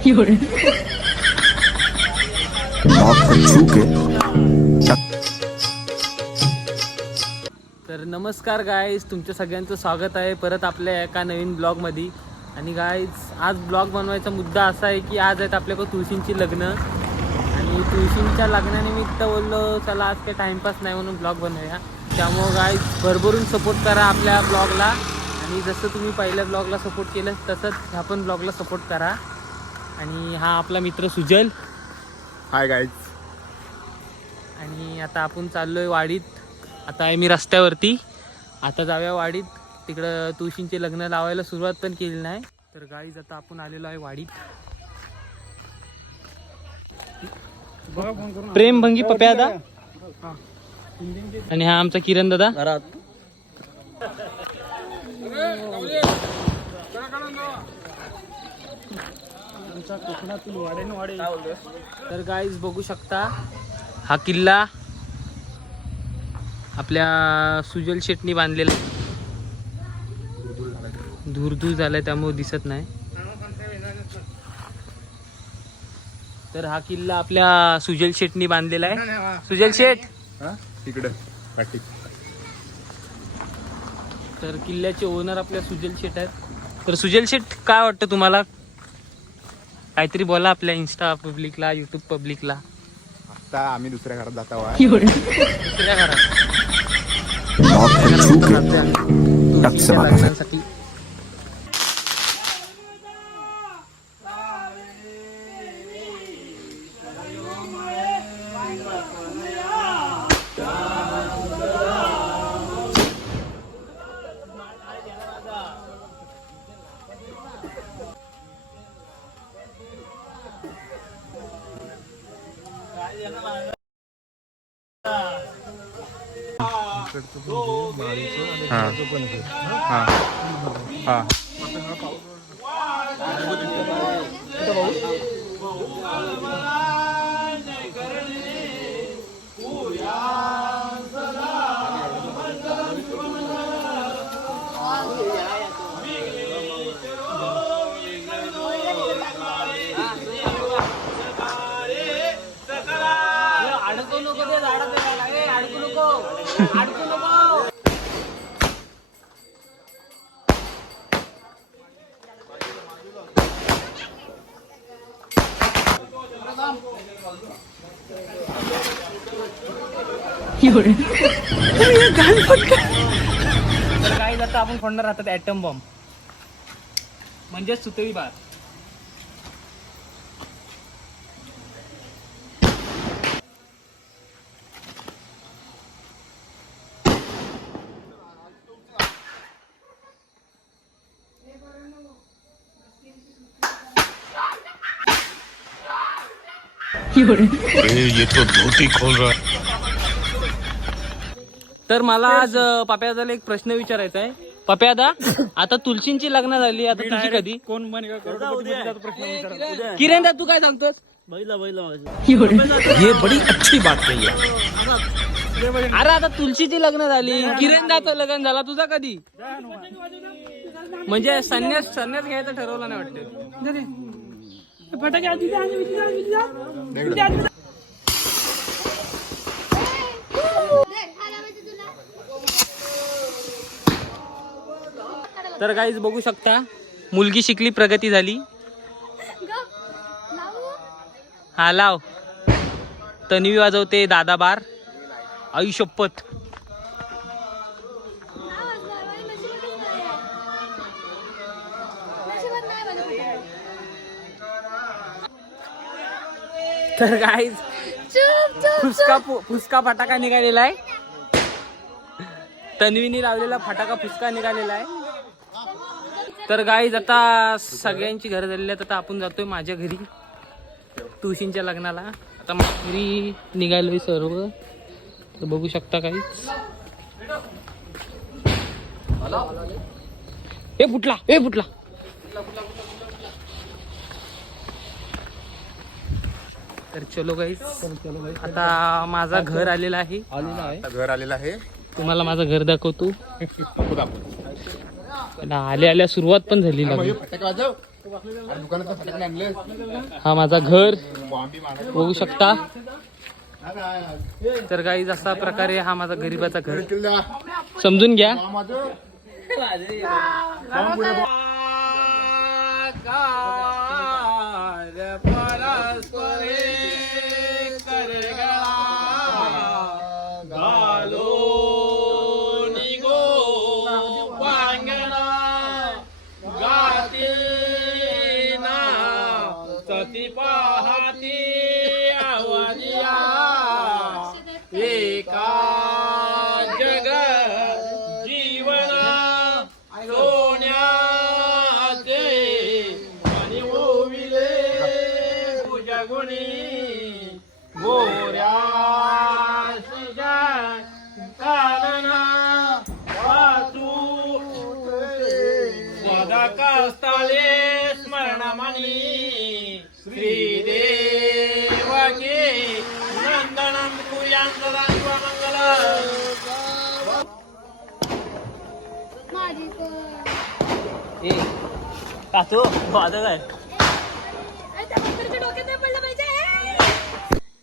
तर नमस्कार गाईज, तुमच्या सगळ्यांचं स्वागत आहे परत आपल्या एका नवीन ब्लॉगमध्ये. आणि गाईज आज ब्लॉग बनवायचा मुद्दा असा आहे की आज आहेत आपल्याकडं तुळशींची लग्न. आणि तुळशींच्या लग्नानिमित्त बोललो चला आज काही टाईमपास नाही म्हणून ब्लॉग बनवूया. त्यामुळं गाईज भरभरून सपोर्ट करा आपल्या ब्लॉगला. आणि जसं तुम्ही पहिल्या ब्लॉगला सपोर्ट केलं तसंच ह्या पण ब्लॉगला सपोर्ट करा. आणि हा आपला मित्र सुजल. Hi guys. आणि आता आपण चाललोय वाडीत. आता आहे मी रस्त्यावरती. आता जाऊया वाडीत. तिकडं तुळशींचे लग्न लावायला सुरुवात पण केली नाही. तर गाईज आता आपण आलेलो आहे वाडीत. प्रेम भंगी पप्या दादा आणि हा आमचा किरण दादा. तर गाईज बघू शकता हा किल्ला आपल्या सुजल शेटनी बांधलेला. दूर दूर झालाय त्यामुळे दिसत नाही. तर हा किल्ला आपल्या सुजल शेटनी बांधलेला आहे. सुजल शेट तिकडे तर किल्ल्याचे ओनर आपल्या सुजल शेट आहेत. तर सुजल शेट काय वाटतं तुम्हाला? काहीतरी बोला आपल्या इंस्टा पब्लिकला, युट्यूब पब्लिकला. आता आम्ही दुसऱ्या घरात जात आहोत. दुसऱ्या घरात लग्नासाठी. तर काही जाता आपण फोडणार राहतात ॲटम बॉम्ब म्हणजे सुतळी बार. ये तो धोती खोल रहा है. तर मला आज पाप्यादाला एक प्रश्न विचारायचा आहे. पाप्यादा, आता तुलसींची लग्न झाली, आता तुझी कधी? कोण किरण दा तू काय सांगतोस? ये बड़ी अच्छी बात कही है. अरे आता तुलसीची लग्न झाली, किरण दाचं लग्न झाला, तुझा कधी? म्हणजे संन्यास घ्यायचं ठरवलं नाही वाटतं. तर गाईज बघू शकता मुलगी शिकली, प्रगती झाली. हा लाव. तन्वी वाजवते दादा बार. आई शपथ. तर गाईज फुसका फटाका निघालेला आहे. तन्वीने लावलेला फटाका फुसका निघालेला आहे. तर गाईज आता सगळ्यांची घरं झालेली आहेत. आता आपण जातोय माझ्या घरी तुळशींच्या लग्नाला. आता माझ्या घरी निघालोय सर्व. तर बघू शकता गाईज. ए फुटला. तर चलो गाईज, आता माझा घर आलेला आहे. घर आलेलं आहे. तुम्हाला माझं घर दाखवतो. आल्या सुरुवात पण झाली. फटाके वाजव. दुकानात फटाके आणले हा माझा घर बॉम्बी मारा बघू शकता. तर काही असा प्रकारे हा माझा गरीबाचा घर समजून घ्या.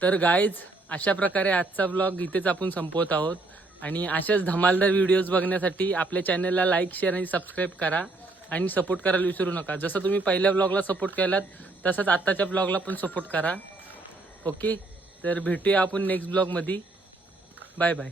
तर गाईज अशा प्रकारे आजचा ब्लॉग इथेच आपण संपवत आहोत. आणि अशाच धमालदार व्हिडिओज बघण्यासाठी आपल्या चॅनलला लाईक, शेअर आणि सबस्क्राईब करा आणि सपोर्ट करायला विसरू नका. जसं तुम्ही पहिल्या ब्लॉगला सपोर्ट केलात तसंच आत्ताच्या ब्लॉगला पण सपोर्ट करा. ओके, तर भेटूया आपण नेक्स्ट ब्लॉगमध्ये. Bye bye.